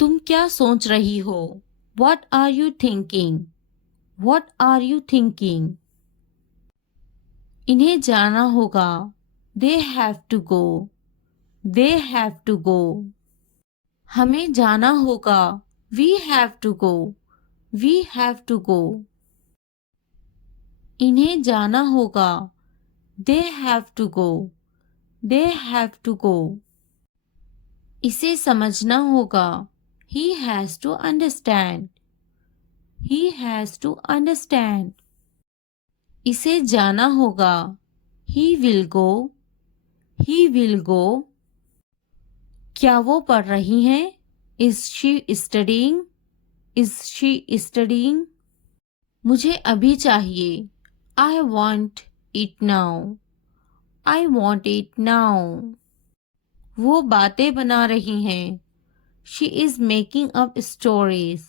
तुम क्या सोच रही हो? What are you thinking? What are you thinking? इन्हें जाना होगा। They have to go. They have to go. हमें जाना होगा। We have to go. We have to go. इन्हें जाना होगा। They have to go. They have to go. इसे समझना होगा। He has to understand. He has to understand. इसे जाना होगा। He will go. He will go. क्या वो पढ़ रही हैं? Is she studying? Is she studying? मुझे अभी चाहिए। I want it now. I want it now. वो बातें बना रही हैं। She is making up stories.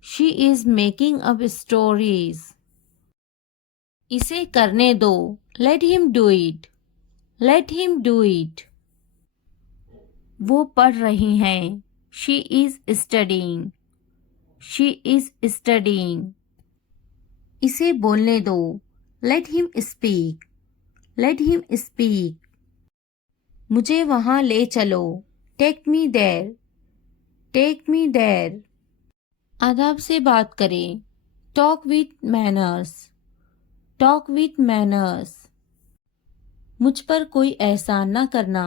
She is making up stories. इसे करने दो। Let him do it. Let him do it. वो पढ़ रही हैं। She is studying. She is studying. इसे बोलने दो। Let him speak. Let him speak. मुझे वहाँ ले चलो। Take me there. Take me there. अदब से बात करें। Talk with manners. Talk with manners. मुझ पर कोई एहसान ना करना।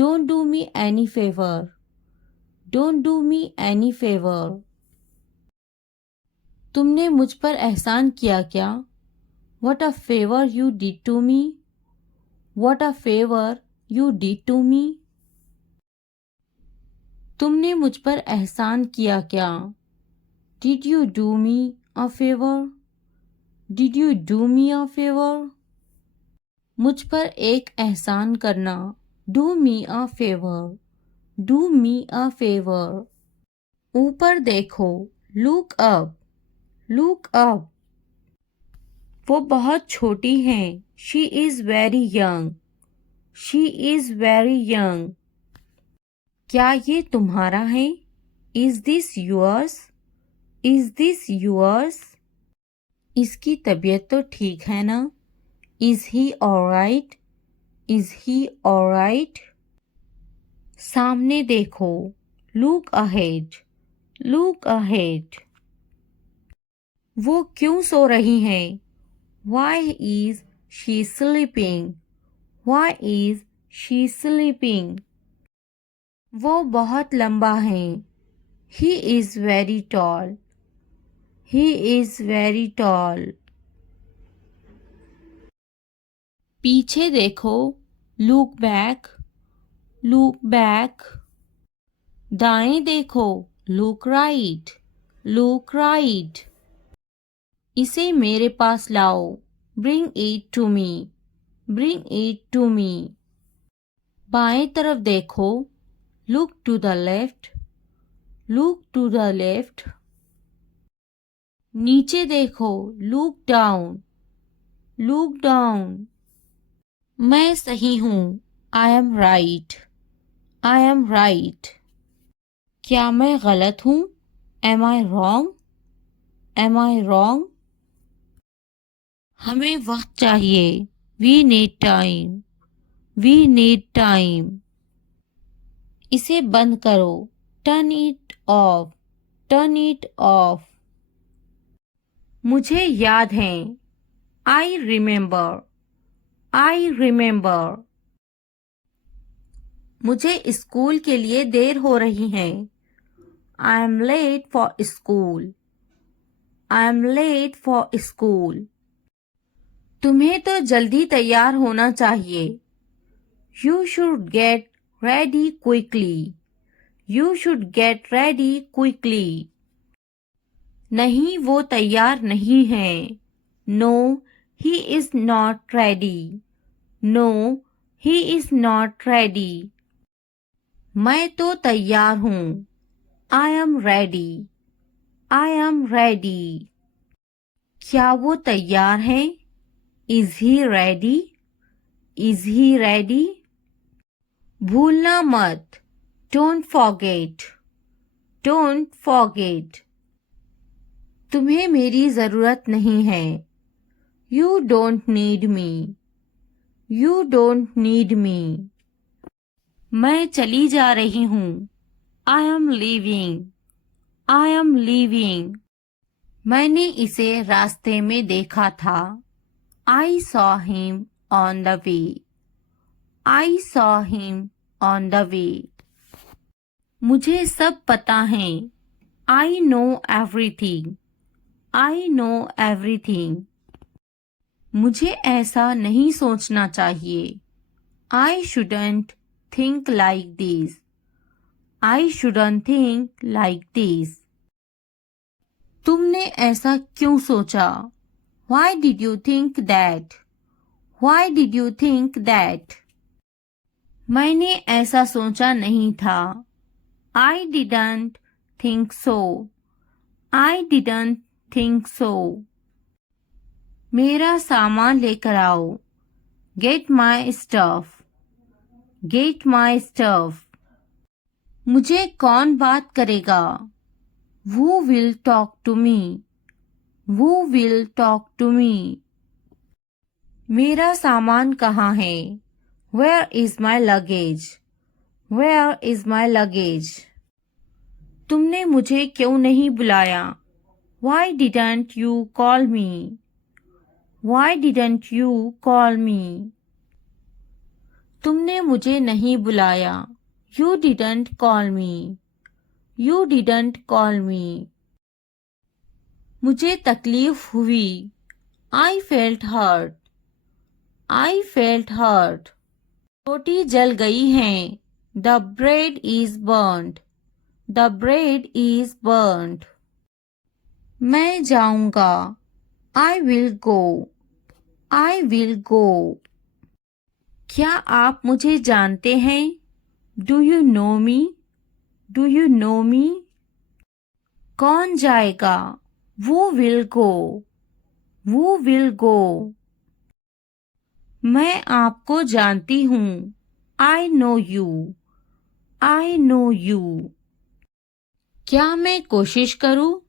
Don't do me any favor. Don't do me any favor. तुमने मुझ पर एहसान किया क्या? What a favor you did to me. What a favor you did to me. तुमने मुझ पर एहसान किया क्या? Did you do me a favor? Did you do me a favor? मुझ पर एक एहसान करना। Do me a favor. Do me a favor. ऊपर देखो। Look up. Look up. वो बहुत छोटी हैं। She is very young. She is very young. क्या ये तुम्हारा है? Is this yours? Is this yours? इसकी तबीयत तो ठीक है ना? Is he alright? Is he alright? सामने देखो। Look ahead. Look ahead. वो क्यों सो रही हैं? Why is she sleeping? Why is she sleeping? वो बहुत लंबा है। He is very tall. He is very tall. पीछे देखो। Look back. Look back. दाएं देखो। Look right. Look right. इसे मेरे पास लाओ। Bring it to me. Bring it to me. बाएं तरफ देखो। Look to the left. Look to the left. नीचे देखो। Look down. Look down. मैं सही हूँ। I am right. I am right. क्या मैं गलत हूँ? Am I wrong? Am I wrong? हमें वक्त चाहिए। We need time. We need time. इसे बंद करो। Turn it off. Turn it off. मुझे याद है। I remember. I remember. मुझे स्कूल के लिए देर हो रही है। I am late for school. I am late for school. तुम्हें तो जल्दी तैयार होना चाहिए। You should get ready quickly. You should get ready quickly. नहीं, वो तैयार नहीं है। No, he is not ready. No, he is not ready. मैं तो तैयार हूँ। I am ready. I am ready. क्या वो तैयार है? Is he ready? Is he ready? भूलना मत। Don't forget. Don't forget. तुम्हें मेरी ज़रूरत नहीं है. You don't need me. You don't need me. मैं चली जा रही हूँ. I am leaving. I am leaving. मैंने इसे रास्ते में देखा था. I saw him on the way. I saw him on the way. मुझे सब पता है. I know everything. I know everything. मुझे ऐसा नहीं सोचना चाहिए. I shouldn't think like this. I shouldn't think like this. तुमने ऐसा क्यों सोचा? Why did you think that? Why did you think that? मैंने ऐसा सोचा नहीं था. I didn't think so. I didn't think so. मेरा सामान लेकर आओ. Get my stuff. Get my stuff. मुझे कौन बात करेगा? Who will talk to me? Who will talk to me? मेरा सामान कहाँ है? Where is my luggage? Where is my luggage? तुमने मुझे क्यों नहीं बुलाया? Why didn't you call me? Why didn't you call me? तुमने मुझे नहीं बुलाया. You didn't call me. You didn't call me. मुझे तकलीफ हुई. I felt hurt. I felt hurt. रोटी जल गई है. The bread is burnt. The bread is burnt. मैं जाऊंगा. I will go. I will go. क्या आप मुझे जानते हैं? Do you know me? Do you know me? कौन जाएगा? Who will go? Who will go? मैं आपको जानती हूँ. I know you. I know you. क्या मैं कोशिश करूँ?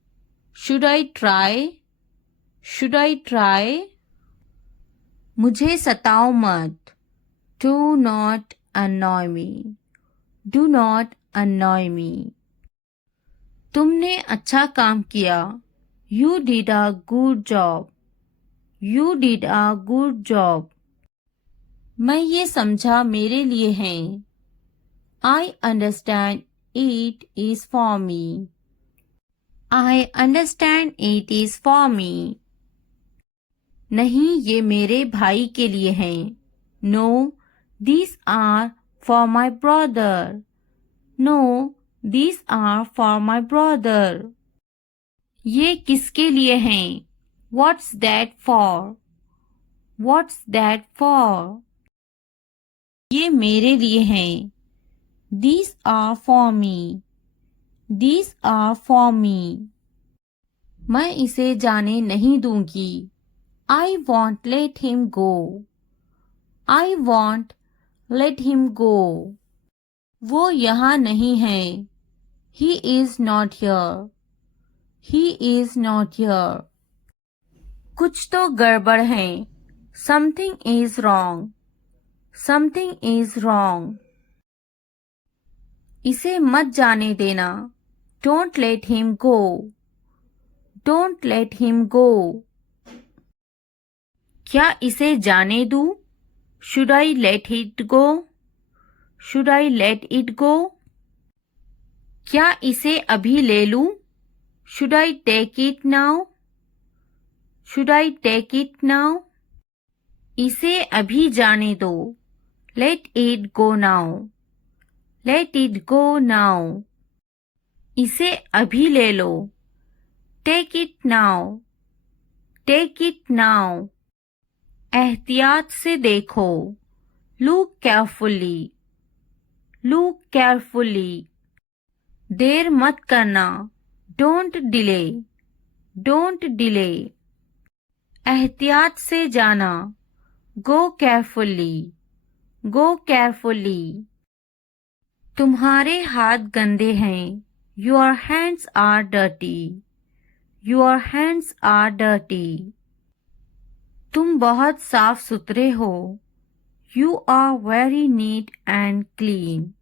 Should I try? Should I try? मुझे सताओ मत. Do not annoy me. Do not annoy me. तुमने अच्छा काम किया. You did a good job. You did a good job. मैं ये समझा मेरे लिए है. I understand it is for me. I understand it is for me. नहीं, ये मेरे भाई के लिए हैं. No, these are for my brother. No, these are for my brother. ये किसके लिए हैं? What's that for? What's that for? ये मेरे लिए हैं. These are for me. These are for me. मैं इसे जाने नहीं दूंगी. I won't let him go. I won't let him go. वो यहाँ नहीं है. He is not here. He is not here. कुछ तो गड़बड़ है. Something is wrong. Something is wrong. इसे मत जाने देना. Don't let him go. Don't let him go. क्या इसे जाने दूँ? Should I let it go? Should I let it go? क्या इसे अभी ले लूँ? Should I take it now? Should I take it now? इसे अभी जाने दो. Let it go now. Let it go now. इसे अभी ले लो. Take it now. Take it now. एहतियात से देखो. Look carefully. Look carefully. देर मत करना. Don't delay. Don't delay. एहतियात से जाना. Go carefully. Go carefully. तुम्हारे हाथ गंदे हैं. Your hands are dirty. Your hands are dirty. तुम बहुत साफ सुथरे हो. You are very neat and clean.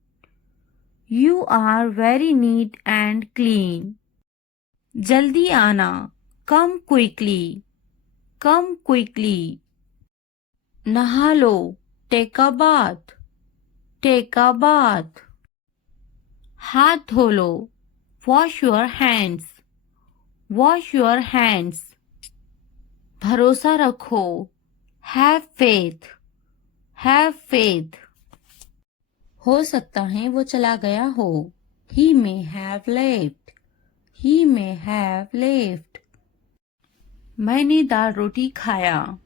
You are very neat and clean. जल्दी आना. Come quickly. Come quickly. नहा लो. Take a bath. Take a bath. हाथ धो लो. Wash your hands. Wash your hands. भरोसा रखो. Have faith. Have faith. हो सकता है वो चला गया हो. He may have left. He may have left. मैंने दाल रोटी खाया.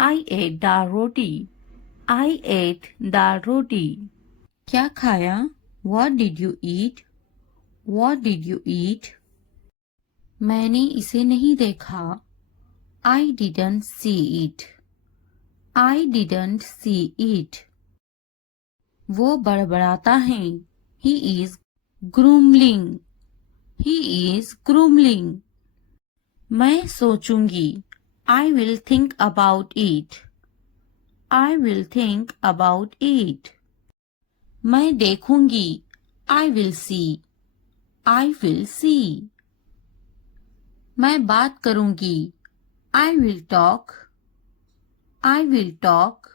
I ate dal roti. I ate दाल रोटी. क्या खाया? What did you eat? What did you eat? मैंने इसे नहीं देखा. I didn't see it. I didn't see it. वो बड़बड़ाता है. He is grumbling. He is grumbling. मैं सोचूंगी. I will think about it. I will think about it. मैं देखूंगी. I will see. I will see. मैं बात करूंगी. I will talk. I will talk.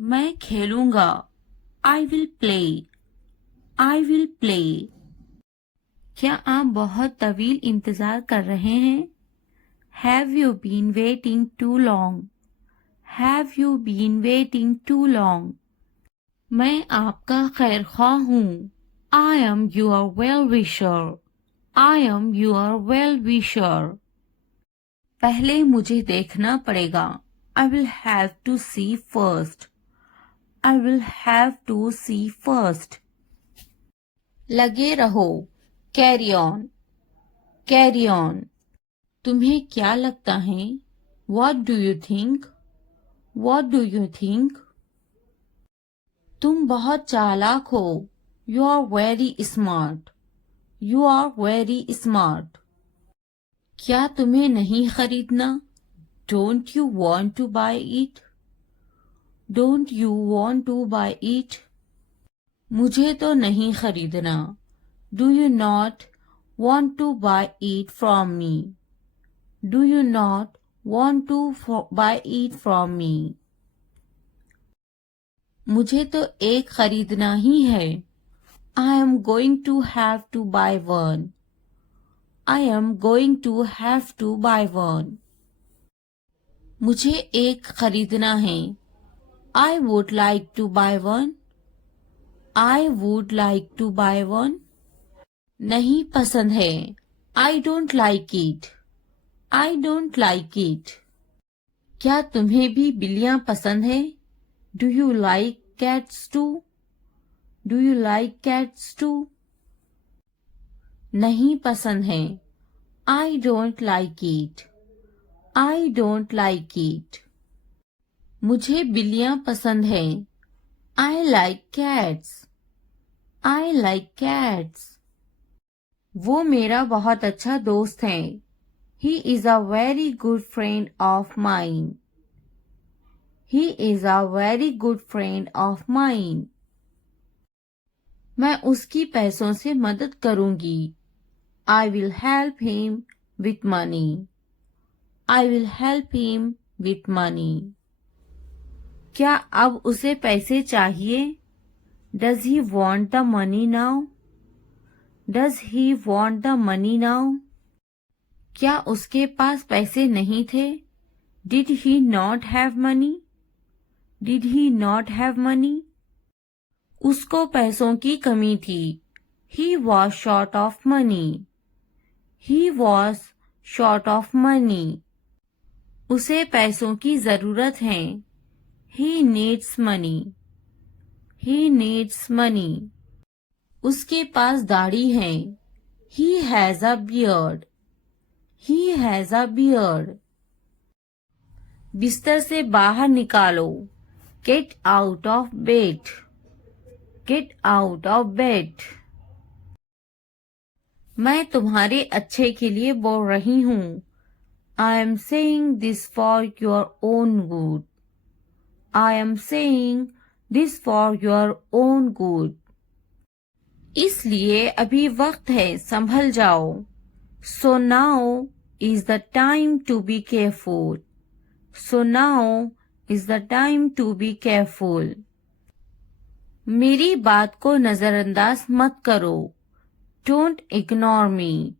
मैं खेलूंगा. I will play. I will play. क्या आप बहुत तवील इंतजार कर रहे हैं? Have you been waiting too long? Have you been waiting too long? मैं आपका खैर ख्वाह हूँ. I am your well-wisher. I am your well-wisher. पहले मुझे देखना पड़ेगा. I will have to see first. I will have to see first. लगे रहो. Carry on. Carry on. तुम्हें क्या लगता है? What do you think? What do you think? तुम बहुत चालाक हो. You are very smart. You are very smart. क्या तुम्हें नहीं खरीदना? Don't you want to buy it? Don't you want to buy it? मुझे तो नहीं खरीदना. Do you not want to buy it from me? Do you not want to buy it from me? मुझे तो एक खरीदना ही है. I am going to have to buy one. I am going to have to buy one. मुझे एक खरीदना है. I would like to buy one. I would like to buy one. नहीं पसंद है. I don't like it. I don't like it. क्या तुम्हें भी बिल्लियां पसंद है? Do you like cats too? Do you like cats too? नहीं पसंद है. I don't like it. I don't like it. मुझे बिल्लियां पसंद है. I like cats. I like cats. वो मेरा बहुत अच्छा दोस्त है. He is a very good friend of mine. He is a very good friend of mine. मैं उसकी पैसों से मदद करूंगी. I will help him with money. I will help him with money. क्या अब उसे पैसे चाहिए? Does he want the money now? Does he want the money now? क्या उसके पास पैसे नहीं थे? Did he not have money? Did he not have money? उसको पैसों की कमी थी. He was short of money. He was short of money. उसे पैसों की जरूरत है. He needs money. He needs money. उसके पास दाढ़ी है. He has a beard. He has a beard. बिस्तर से बाहर निकालो. Get out of bed. Get out of bed. मैं तुम्हारे अच्छे के लिए बोल रही हूँ। I am saying this for your own good. I am saying this for your own good. इसलिए अभी वक्त है, संभल जाओ। So now is the time to be careful. So now is the time to be careful. मेरी बात को नजरअंदाज मत करो। Don't ignore me.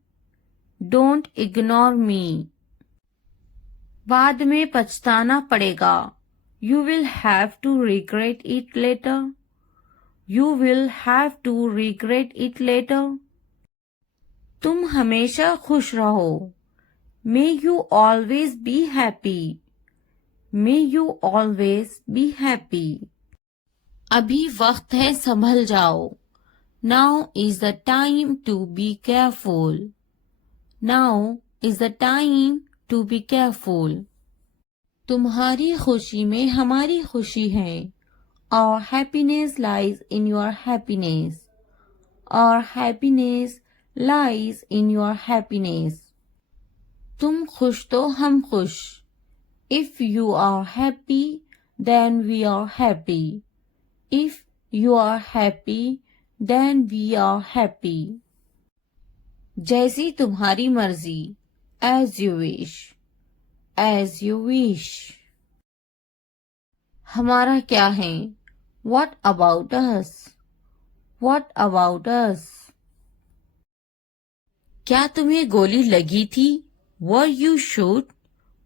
Don't ignore me. बाद में पछताना पड़ेगा। You will have to regret it later. You will have to regret it later. तुम हमेशा खुश रहो। May you always be happy. May you always be happy. अभी वक्त है, संभल जाओ। Now is the time to be careful. Now is the time to be careful. तुम्हारी खुशी में हमारी खुशी है। Our happiness lies in your happiness. Our happiness lies in your happiness. तुम खुश तो हम खुश। If you are happy, then we are happy. If you are happy, then we are happy. जैसी तुम्हारी मर्जी। As you wish. As you wish. हमारा क्या है? What about us? What about us? क्या तुम्हें गोली लगी थी? Were you shot?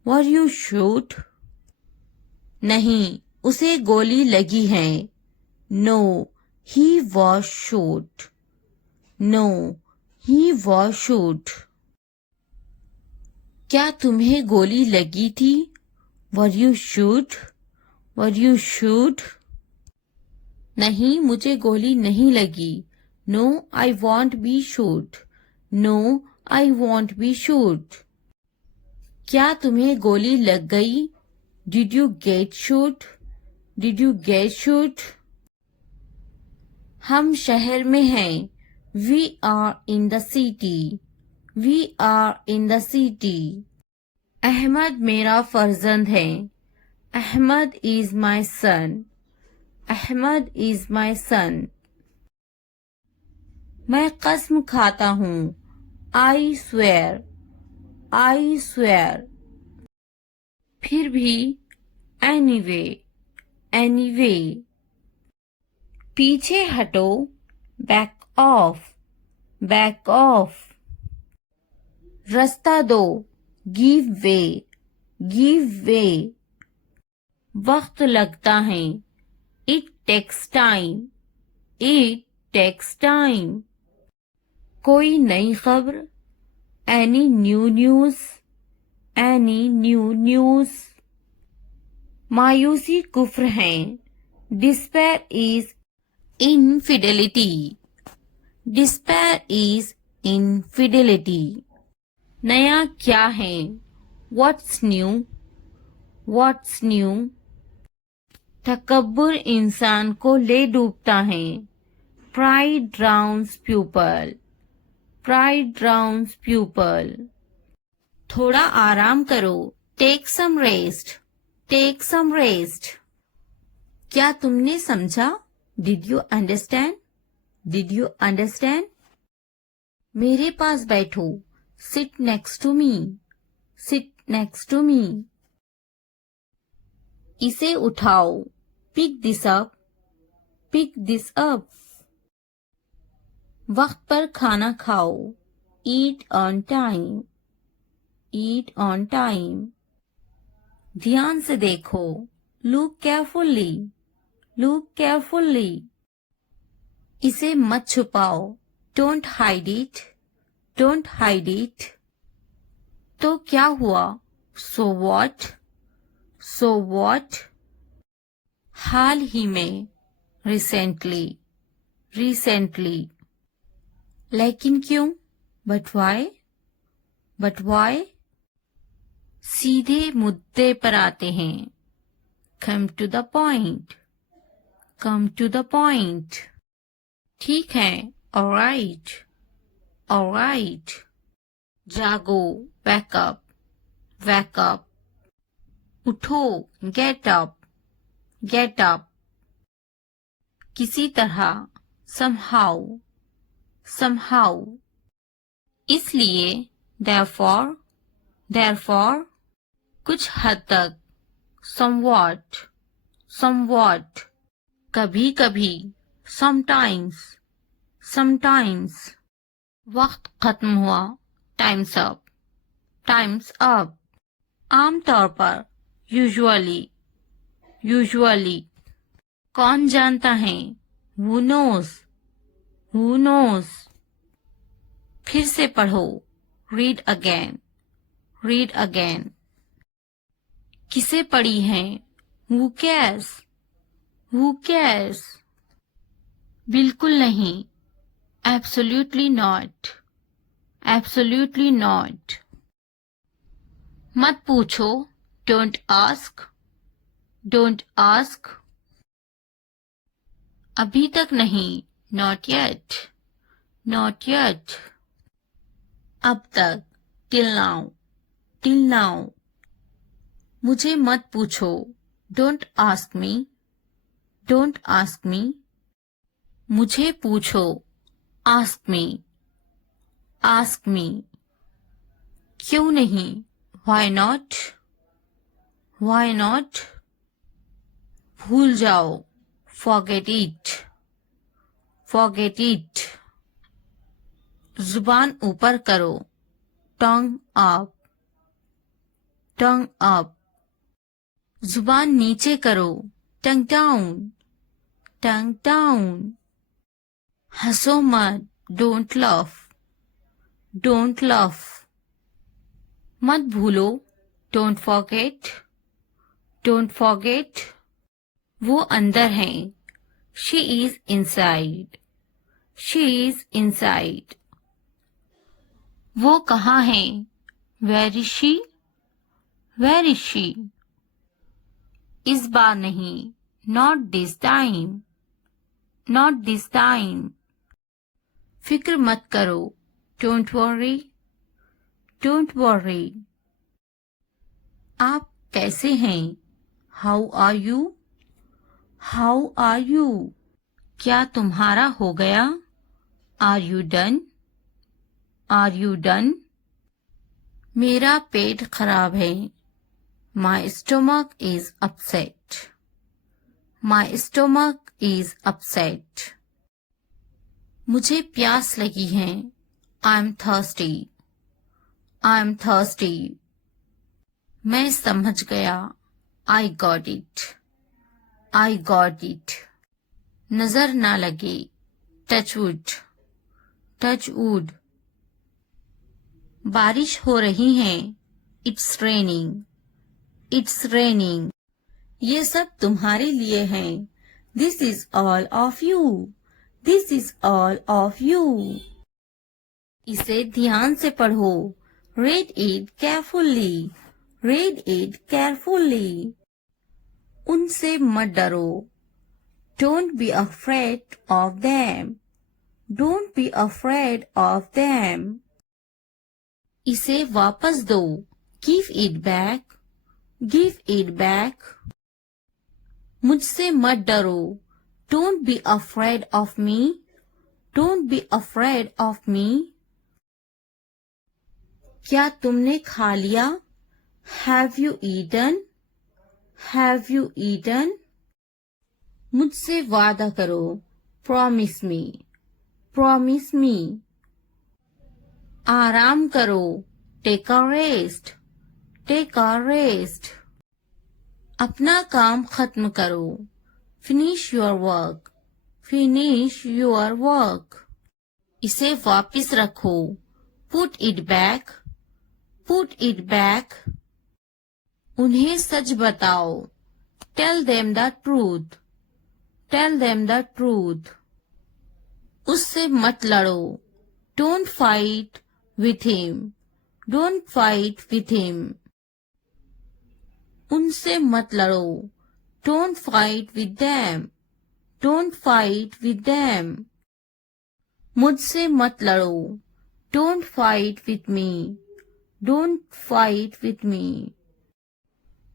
Were you shot? नहीं, उसे गोली लगी है। No, he was shot. No, he was shot. क्या तुम्हें गोली लगी थी? Were you shot? Were you shot? नहीं, मुझे गोली नहीं लगी। No, I won't be shot. No, I won't be shot. क्या तुम्हें गोली लग गई? Did you get shot? Did you get shot? हम शहर में हैं। We are in the city. We are in the city. Ahmad मेरा फर्जंद है। Ahmad is my son. Ahmad is my son. मैं कसम खाता हूँ। I swear. I swear. फिर भी। Anyway. Anyway. पीछे हटो। Back off. Back off. रास्ता दो। Give way. Give way. वक्त लगता है। It takes time. It takes time. कोई नई खबर। Any new news? Any new news? मायूसी कुफ्र है। Despair is infidelity. Despair is infidelity. नया क्या है? What's new? What's new? तकब्बुर इंसान को ले डूबता है। Pride drowns pupil. Pride drowns pupil. थोड़ा आराम करो। Take some rest. Take some rest. क्या तुमने समझा? Did you understand? Did you understand? मेरे पास बैठो। Sit next to me. Sit next to me. इसे उठाओ। Pick this up. Pick this up. वक्त पर खाना खाओ। Eat on time. Eat on time. ध्यान से देखो। Look carefully. Look carefully. इसे मत छुपाओ। Don't hide it. Don't hide it. तो क्या हुआ? So what? So what? हाल ही में। Recently. Recently. लेकिन क्यों? But why? But why? सीधे मुद्दे पर आते हैं। Come to the point. Come to the point. ठीक है। Alright. ऑलराइट। जागो, wake up, wake up। उठो, get up, get up। किसी तरह, somehow, somehow। इसलिए, therefore, therefore। कुछ हद तक, somewhat, somewhat। कभी कभी, sometimes, sometimes। वक्त खत्म हुआ, time's up, time's up। आमतौर पर, usually, usually। कौन जानता है, who knows, who knows। फिर से पढ़ो, read again, read again। किसे पढ़ी है, who cares, who cares। बिल्कुल नहीं, absolutely not, absolutely not। मत पूछो, don't ask, don't ask। अभी तक नहीं, not yet, not yet। अब तक, till now, till now। मुझे मत पूछो, don't ask me, don't ask me। मुझे पूछो, ask me, ask me। क्यों नहीं, why not, why not। भूल जाओ, forget it, forget it। जुबान ऊपर करो, tongue up, tongue up। जुबान नीचे करो, tongue down, tongue down। हंसो मत, don't laugh, don't laugh। मत भूलो, don't forget, don't forget। वो अंदर है, she is inside, she is inside। वो कहाँ है, where is she, where is she। इस बार नहीं, not this time, not this time। फिक्र मत करो, don't worry, don't worry। आप कैसे हैं, how are you, how are you। क्या तुम्हारा हो गया, are you done, are you done। मेरा पेट खराब है, my stomach is upset, my stomach is upset। मुझे प्यास लगी है, I'm thirsty, I'm thirsty। मैं समझ गया, I got it, I got it। नजर ना लगे, touch wood, touch wood। बारिश हो रही है, it's raining, it's raining। ये सब तुम्हारे लिए है, this is all of you, this is all of you। इसे ध्यान से पढ़ो, read it carefully, read it carefully। उनसे मत डरो, don't be afraid of them, don't be afraid of them। इसे वापस दो, give it back, give it back। मुझसे मत डरो, don't be afraid of me, don't be afraid of me। क्या तुमने खा लिया, have you eaten, have you eaten। मुझसे वादा करो, promise me, promise me। आराम करो, take a rest, take a rest। अपना काम खत्म करो, finish your work, finish your work। इसे वापस रखो, put it back, put it back। उन्हें सच बताओ, tell them the truth, tell them the truth। उससे मत लड़ो, don't fight with him, don't fight with him। उनसे मत लड़ो, don't fight with them, don't fight with them। मुझसे मत लड़ो, Don't fight with me. Don't fight with me.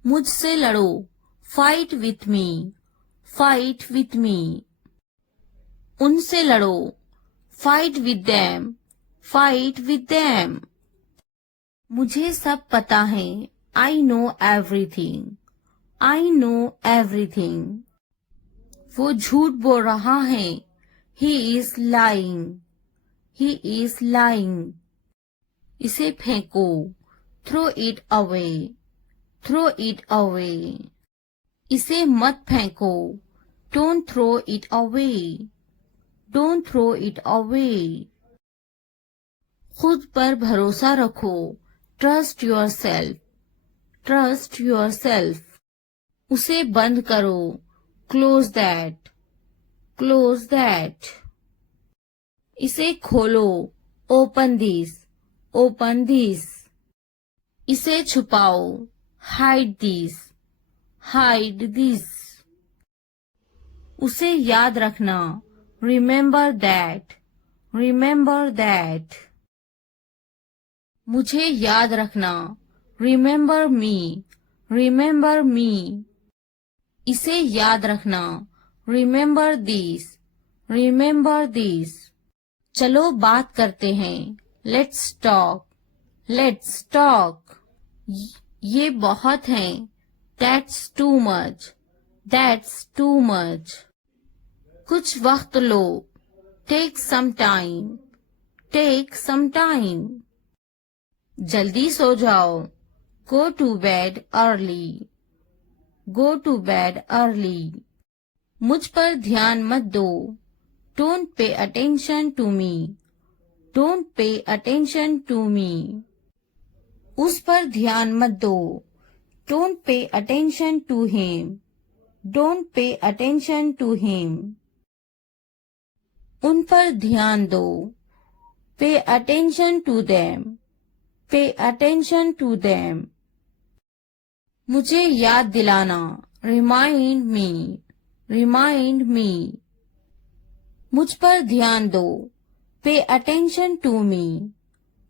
मुझसे लड़ो. Fight with me. Fight with me. उनसे लड़ो. Fight with them. Fight with them. मुझे सब पता है. I know everything. I know everything. वो झूठ बोल रहा है. He is lying. He is lying. इसे फेंको. Throw it away. Throw it away. इसे मत फेंको. Don't throw it away. Don't throw it away. खुद पर भरोसा रखो. Trust yourself. Trust yourself. उसे बंद करो. Close that. Close that. इसे खोलो. Open this. Open this. इसे छुपाओ. Hide this. Hide this. उसे याद रखना. Remember that. Remember that. मुझे याद रखना. Remember me. Remember me. इसे याद रखना. Remember this. Remember this. चलो बात करते हैं. Let's talk. Let's talk. ये बहुत है. That's too much. That's too much. कुछ वक्त लो. Take some time. Take some time. जल्दी सो जाओ. Go to bed early. Go to bed early. मुझ पर ध्यान मत दो. Don't pay attention to me. Don't pay attention to me. उस पर ध्यान मत दो. Don't pay attention to him. Don't pay attention to him. उन पर ध्यान दो. Pay attention to them. Pay attention to them. मुझे याद दिलाना. Remind me. Remind me. मुझ पर ध्यान दो. Pay attention to me.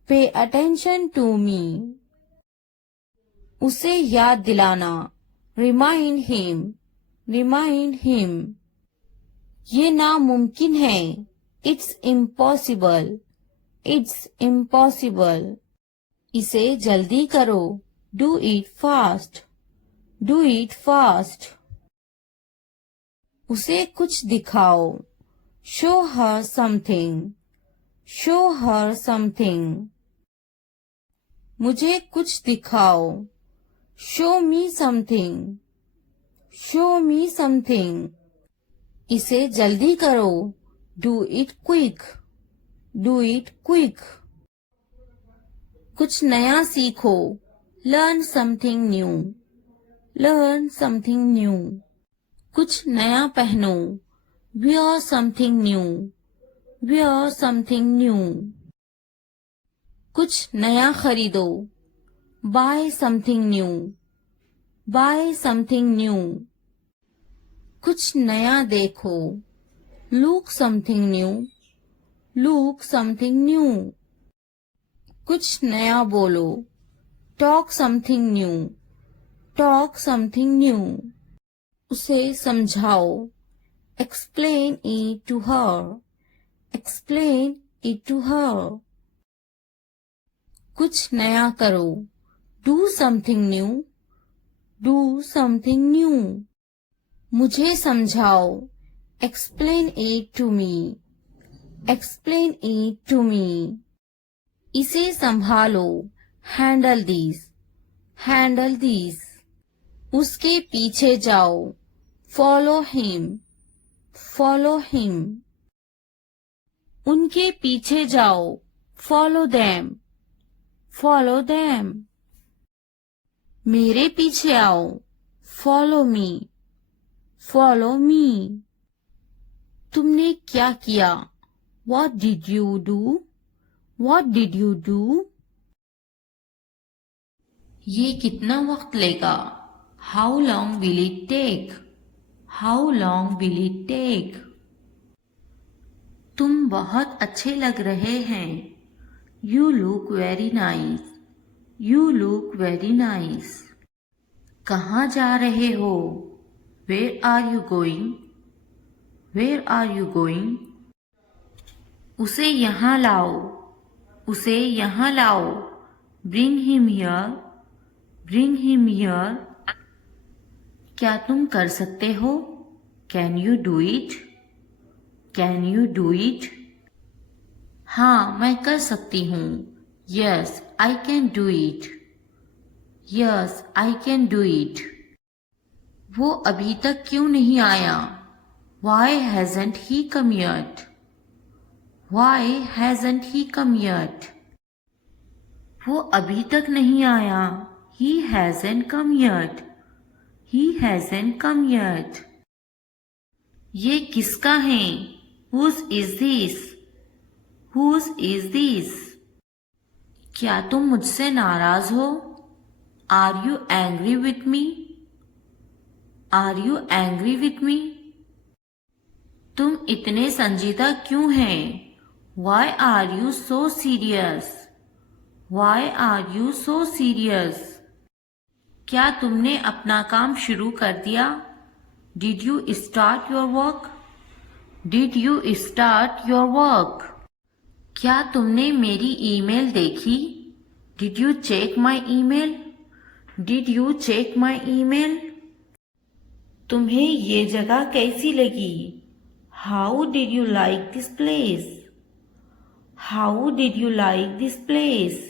Pay attention to me. उसे याद दिलाना. Remind him. Remind him. ये नामुमकिन है. It's impossible. It's impossible. इसे जल्दी करो. Do it fast. Do it fast. उसे कुछ दिखाओ. Show her something. Show her something. मुझे कुछ दिखाओ. Show me something. Show me something. इसे जल्दी करो. Do it quick. Do it quick. कुछ नया सीखो. Learn something new. Learn something new. कुछ नया पहनो. Wear something new. Wear something new. कुछ नया खरीदो. Buy something new. Buy something new. कुछ नया देखो. Look something new. Look something new. कुछ नया बोलो. Talk something new. Talk something new. उसे समझाओ. Explain it to her. Explain it to her. कुछ नया करो. Do something new. Do something new. मुझे समझाओ. Explain it to me. Explain it to me. इसे संभालो. Handle these. Handle these. उसके पीछे जाओ. Follow him. Follow him. उनके पीछे जाओ. Follow them. Follow them. मेरे पीछे आओ. Follow me. Follow me. तुमने क्या किया? What did you do? What did you do? ये कितना वक्त लेगा? How long will it take? How long will it take? तुम बहुत अच्छे लग रहे हैं. You look very nice. You look very nice. कहाँ जा रहे हो? Where are you going? Where are you going? उसे यहाँ लाओ. उसे यहाँ लाओ. Bring him here. Bring him here. क्या तुम कर सकते हो? Can you do it? Can you do it? हाँ, मैं कर सकती हूँ. Yes, I can do it. Yes, I can do it. वो अभी तक क्यों नहीं आया? Why hasn't he come yet? Why hasn't he come yet? वो अभी तक नहीं आया. He hasn't come yet. He hasn't come yet. ये किसका है? Whose is this? Whose is this? क्या तुम मुझसे नाराज हो? Are you angry with me? Are you angry with me? तुम इतने संजीदा क्यों हैं? Why are you so serious? Why are you so serious? क्या तुमने अपना काम शुरू कर दिया? Did you start your work? Did you start your work? क्या तुमने मेरी ईमेल देखी? Did you check my email? Did you check my email? तुम्हें ये जगह कैसी लगी? How did you like this place? How did you like this place?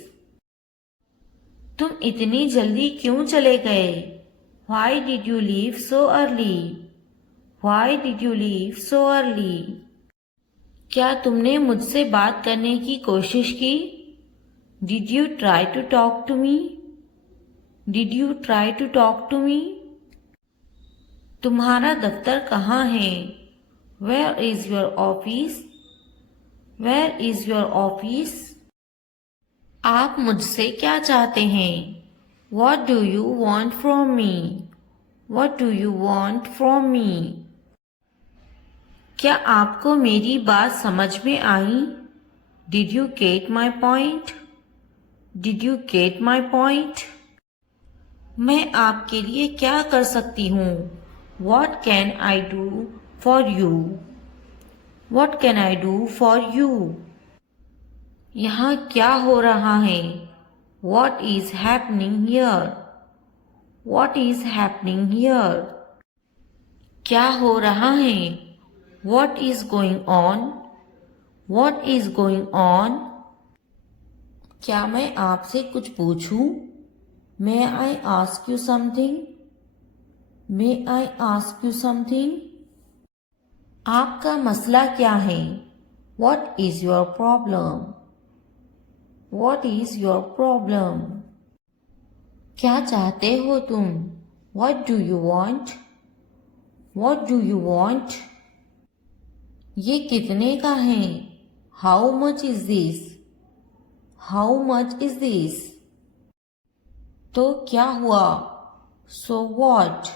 तुम इतनी जल्दी क्यों चले गए? Why did you leave so early? Why did you leave so early? क्या तुमने मुझसे बात करने की कोशिश की? Did you try to talk to me? Did you try to talk to me? तुम्हारा दफ्तर कहाँ है? Where is your office? Where is your office? आप मुझसे क्या चाहते हैं? What do you want from me? What do you want from me? क्या आपको मेरी बात समझ में आई? Did you get my point? Did you get my point? मैं आपके लिए क्या कर सकती हूँ? What can I do for you? What can I do for you? यहाँ क्या हो रहा है? What is happening here? What is happening here? क्या हो रहा है? What is going on? What is going on? क्या मैं आपसे कुछ पूछूं? May I ask you something? May I ask you something? आपका मसला क्या है? What is your problem? What is your problem? क्या चाहते हो तुम? What do you want? What do you want? ये कितने का है? How much is this? How much is this? तो क्या हुआ? So what?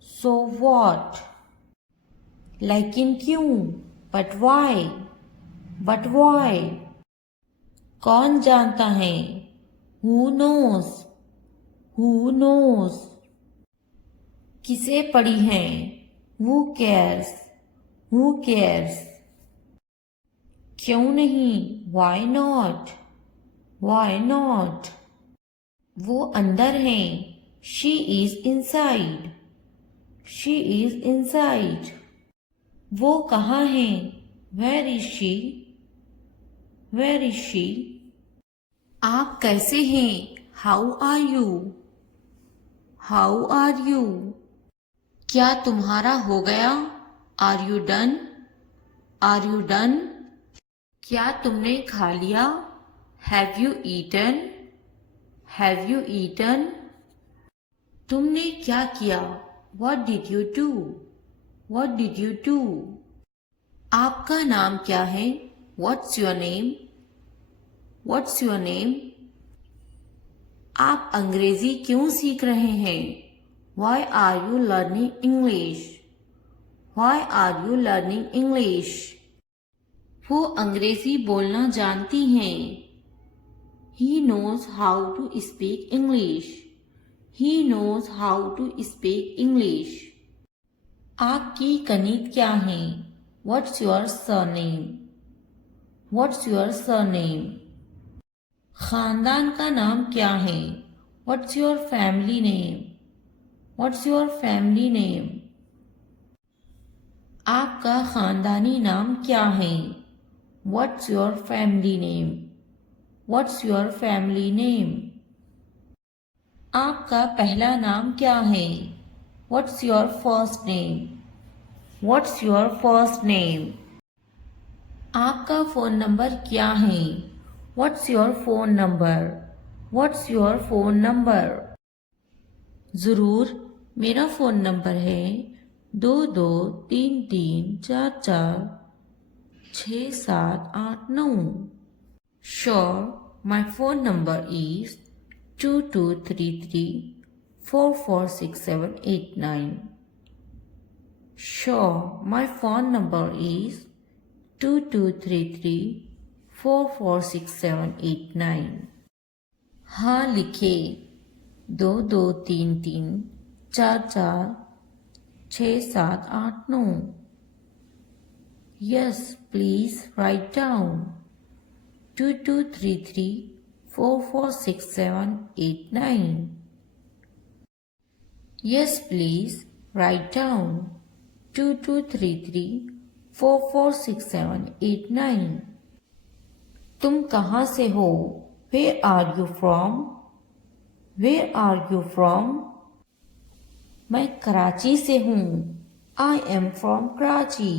So what? लेकिन क्यों? But why? But why? कौन जानता है? Who knows? Who knows? किसे पड़ी है? Who cares? Who cares? क्यों नहीं? Why not? Why not? वो अंदर है. She is inside. She is inside. वो कहाँ है? Where is she? Where is she? आप कैसे हैं? How are you? How are you? क्या तुम्हारा हो गया? Are you done? Are you done? क्या तुमने खा लिया? Have you eaten? Have you eaten? तुमने क्या किया? What did you do? What did you do? आपका नाम क्या है? What's your name? What's your name? आप अंग्रेजी क्यों सीख रहे हैं? Why are you learning English? Why are you learning English? वो अंग्रेजी बोलना जानती हैं। He knows how to speak English. He knows how to speak English. आपकी कनीत क्या है? What's your surname? What's your surname? खानदान का नाम क्या है? What's your family name? What's your family name? आपका खानदानी नाम क्या है? What's your family name? What's your family name? आपका पहला नाम क्या है? What's your first name? What's your first name? आपका फ़ोन नंबर क्या है? What's your phone number? What's your phone number? ज़रूर, मेरा फ़ोन नंबर है 2233446789. Sure, my phone number is 2233446789. Sure, my phone number is 2233446789. हाँ लिखे 2233446789. Yes, please write down 2233446789. Yes, please write down 2233446789. तुम कहाँ से हो? Where are you from? Where are you from? मैं कराची से हूँ. I am from Karachi.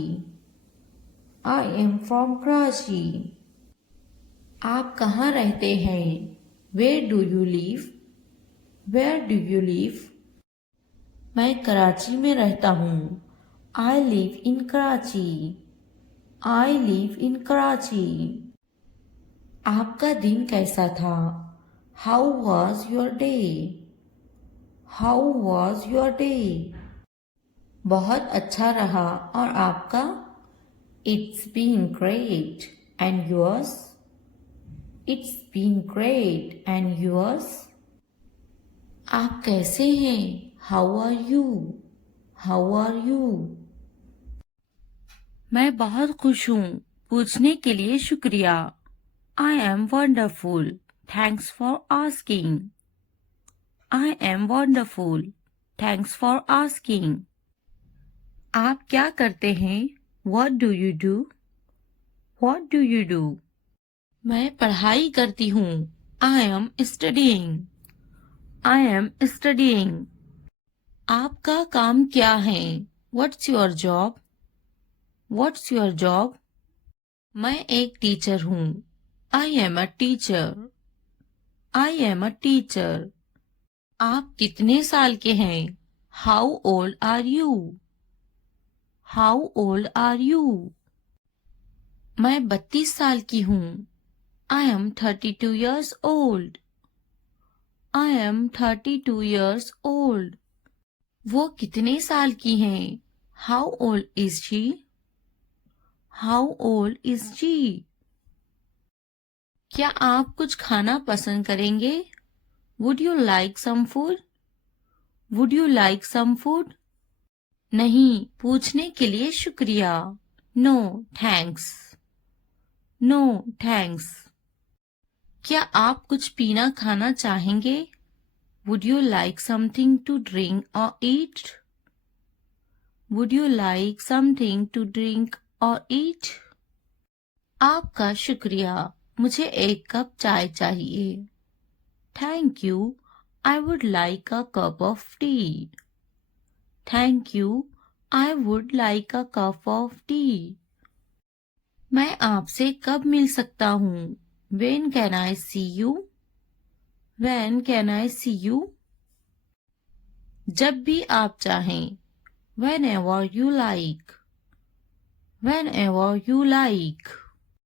I am from Karachi. आप कहाँ रहते हैं? Where do you live? Where do you live? मैं कराची में रहता हूँ. I live in Karachi. I live in Karachi. आपका दिन कैसा था? How was your day? How was your day? बहुत अच्छा रहा. और आपका? It's been great. And yours? It's been great. And yours? आप कैसे हैं? How are you? How are you? मैं बहुत खुश हूँ. पूछने के लिए शुक्रिया. I am wonderful. Thanks for asking. I am wonderful. Thanks for asking. आप क्या करते हैं? What do you do? What do you do? मैं पढ़ाई करती हूँ. I am studying. I am studying. आपका काम क्या है? What's your job? What's your job? मैं एक टीचर हूँ. I am a teacher. I am a teacher. आप कितने साल के हैं? How old are you? How old are you? मैं 32 साल की हूँ. I am 32 years old. I am 32 years old. वो कितने साल की हैं? How old is she? How old is she? क्या आप कुछ खाना पसंद करेंगे? Would you like some food? Would you like some food? नहीं, पूछने के लिए शुक्रिया. No, thanks. No, thanks. क्या आप कुछ पीना खाना चाहेंगे? Would you like something to drink or eat? Would you like something to drink or eat? आपका शुक्रिया. मुझे एक कप चाय चाहिए. Thank you. I would like a cup of tea. Thank you. I would like a cup of tea. मैं आपसे कब मिल सकता हूँ? When can I see you? When can I see you? जब भी आप चाहें. Whenever you like. Whenever you like.